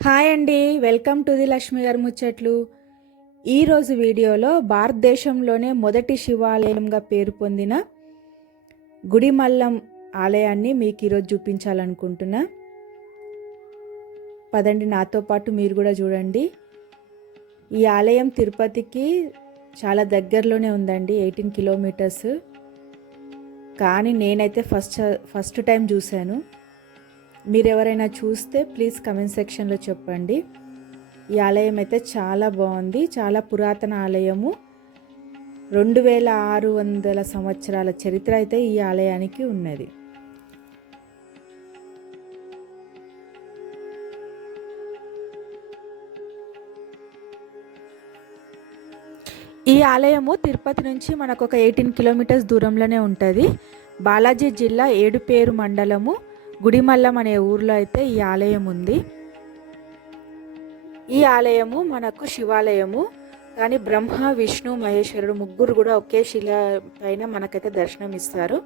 Hi అండి welcome to the Lakshmi గారి ముచ్చట్లు. ఈరోజు వీడియోలో భారతదేశంలోనే మొదటి శివాలయంగా పేరు పొందిన గుడిమల్లం ఆలయాన్ని మీకు ఈరోజు చూపించాలనుకుంటున్నా. పదండి నాతో పాటు మీరు కూడా చూడండి. ఈ ఆలయం తిరుపతికి చాలా దగ్గరలోనే ఉందండి ఎయిటీన్ కిలోమీటర్స్. కానీ నేనైతే ఫస్ట్ ఫస్ట్ టైం చూశాను. మీరు ఎవరైనా చూస్తే ప్లీజ్ కమెంట్ సెక్షన్లో చెప్పండి. ఈ ఆలయం అయితే చాలా బాగుంది. చాలా పురాతన ఆలయము. రెండు వేల ఆరు వందల సంవత్సరాల చరిత్ర అయితే ఈ ఆలయానికి ఉన్నది. ఈ ఆలయము తిరుపతి నుంచి మనకు ఒక ఎయిటీన్ కిలోమీటర్స్ దూరంలోనే ఉంటుంది. బాలాజీ జిల్లా ఏడుపేరు మండలము. గుడిమల్లం అనే ఊర్లో అయితే ఈ ఆలయం ఉంది. ఈ ఆలయము మనకు శివాలయము. కానీ బ్రహ్మ విష్ణు మహేశ్వరుడు ముగ్గురు కూడా ఒకే శిల పైన మనకైతే దర్శనం ఇస్తారు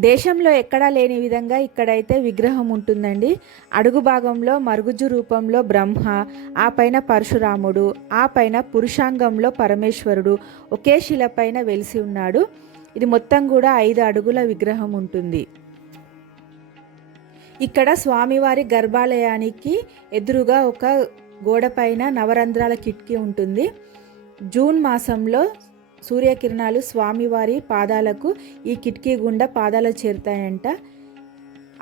దేశంలో ఎక్కడా లేని విధంగా ఇక్కడైతే విగ్రహం ఉంటుందండి. అడుగు భాగంలో మరుగుజు రూపంలో బ్రహ్మ ఆ పైన పరశురాముడు ఆ పైన పురుషాంగంలో పరమేశ్వరుడు ఒకే శిల పైన వెలిసి ఉన్నాడు. ఇది మొత్తం కూడా ఐదు అడుగుల విగ్రహం ఉంటుంది. ఇక్కడ స్వామివారి గర్భాలయానికి ఎదురుగా ఒక గోడ పైన నవరంధ్రాల కిటికీ ఉంటుంది. జూన్ మాసంలో సూర్యకిరణాలు స్వామివారి పాదాలకు ఈ కిటికీ గుండా పాదాలు చేరుతాయంట.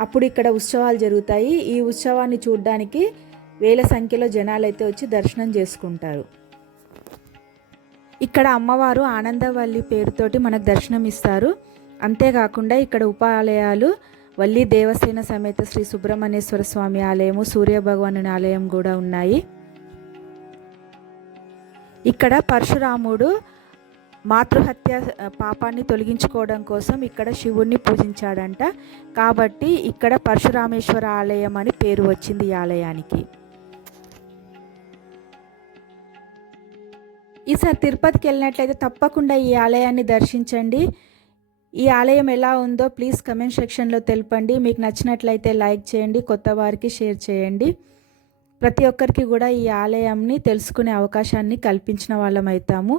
అప్పుడు ఇక్కడ ఉత్సవాలు జరుగుతాయి. ఈ ఉత్సవాన్ని చూడడానికి వేల సంఖ్యలో జనాలు అయితే వచ్చి దర్శనం చేసుకుంటారు. ఇక్కడ అమ్మవారు ఆనందవల్లి పేరుతోటి మనకు దర్శనం ఇస్తారు. అంతేకాకుండా ఇక్కడ ఉపాలయాలు వల్లి దేవసేన సమేత శ్రీ సుబ్రహ్మణ్యేశ్వర స్వామి ఆలయము సూర్య భగవాను ఆలయం కూడా ఉన్నాయి. ఇక్కడ పరశురాముడు మాతృహత్య పాపాన్ని తొలగించుకోవడం కోసం ఇక్కడ శివుణ్ణి పూజించాడంట. కాబట్టి ఇక్కడ పరశురామేశ్వర ఆలయం అని పేరు వచ్చింది ఈ ఆలయానికి. ఈసారి తిరుపతికి వెళ్ళినట్లయితే తప్పకుండా ఈ ఆలయాన్ని దర్శించండి. ఈ ఆలయం ఎలా ఉందో ప్లీజ్ కమెంట్ సెక్షన్లో తెలపండి. మీకు నచ్చినట్లయితే లైక్ చేయండి కొత్త వారికి షేర్ చేయండి. ప్రతి ఒక్కరికి కూడా ఈ ఆలయంని తెలుసుకునే అవకాశాన్ని కల్పించిన వాళ్ళం అవుతాము.